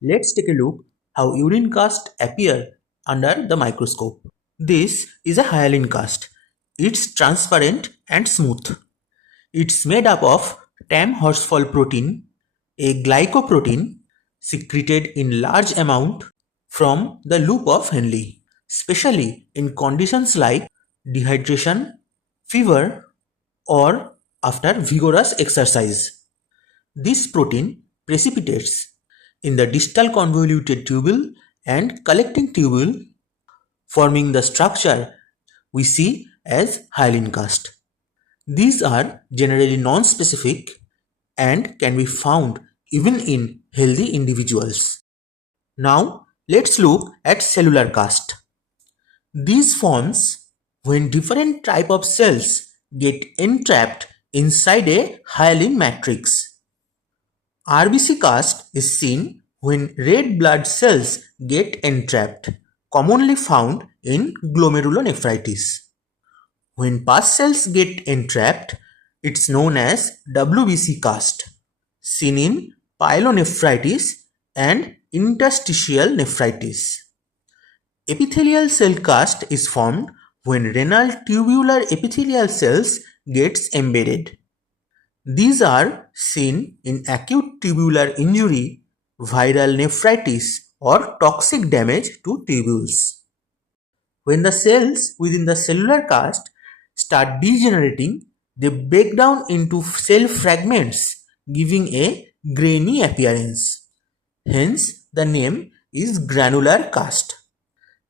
Let's take a look how urine cast appear under the microscope. This is a hyaline cast. It's transparent and smooth. It's made up of tam horsefall protein, a glycoprotein secreted in large amount from the loop of Henle, especially in conditions like dehydration, fever, or after vigorous exercise. This protein precipitates in the distal convoluted tubule and collecting tubule, forming the structure we see as hyaline cast. These are generally non-specific and can be found even in healthy individuals. Now let's look at cellular cast. These forms when different type of cells get entrapped inside a hyaline matrix. RBC cast is seen when red blood cells get entrapped, commonly found in glomerulonephritis. When pus cells get entrapped, it's known as WBC cast, seen in pyelonephritis and interstitial nephritis. Epithelial cell cast is formed when renal tubular epithelial cells gets embedded. These are seen in acute tubular injury, viral nephritis, or toxic damage to tubules. When the cells within the cellular cast start degenerating, they break down into cell fragments, giving a grainy appearance. Hence, the name is granular cast.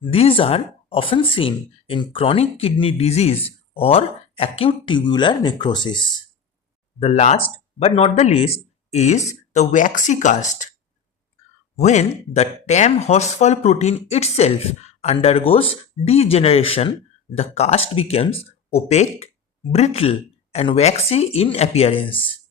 These are often seen in chronic kidney disease or acute tubular necrosis. The last but not the least is the waxy cast. When the tam horsefall protein itself undergoes degeneration, the cast becomes opaque, brittle, and waxy in appearance.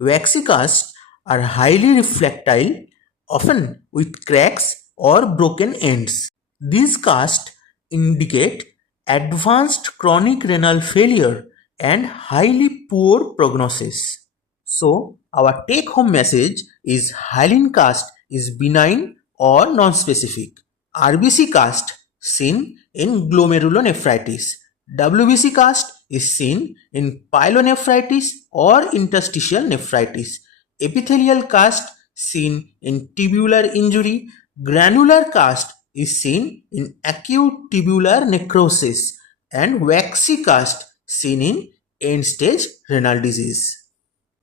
Waxy casts are highly refractile, often with cracks or broken ends. These casts indicate advanced chronic renal failure and highly poor prognosis. So, our take-home message is hyaline cast is benign or non-specific. RBC cast seen in glomerulonephritis. WBC cast is seen in pyelonephritis or interstitial nephritis. Epithelial cast seen in tubular injury. Granular cast is seen in acute tubular necrosis, and waxy cast seen in end-stage renal disease.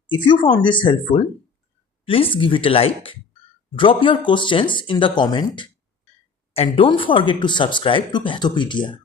If you found this helpful, please give it a like, drop your questions in the comment, and don't forget to subscribe to Pathopedia.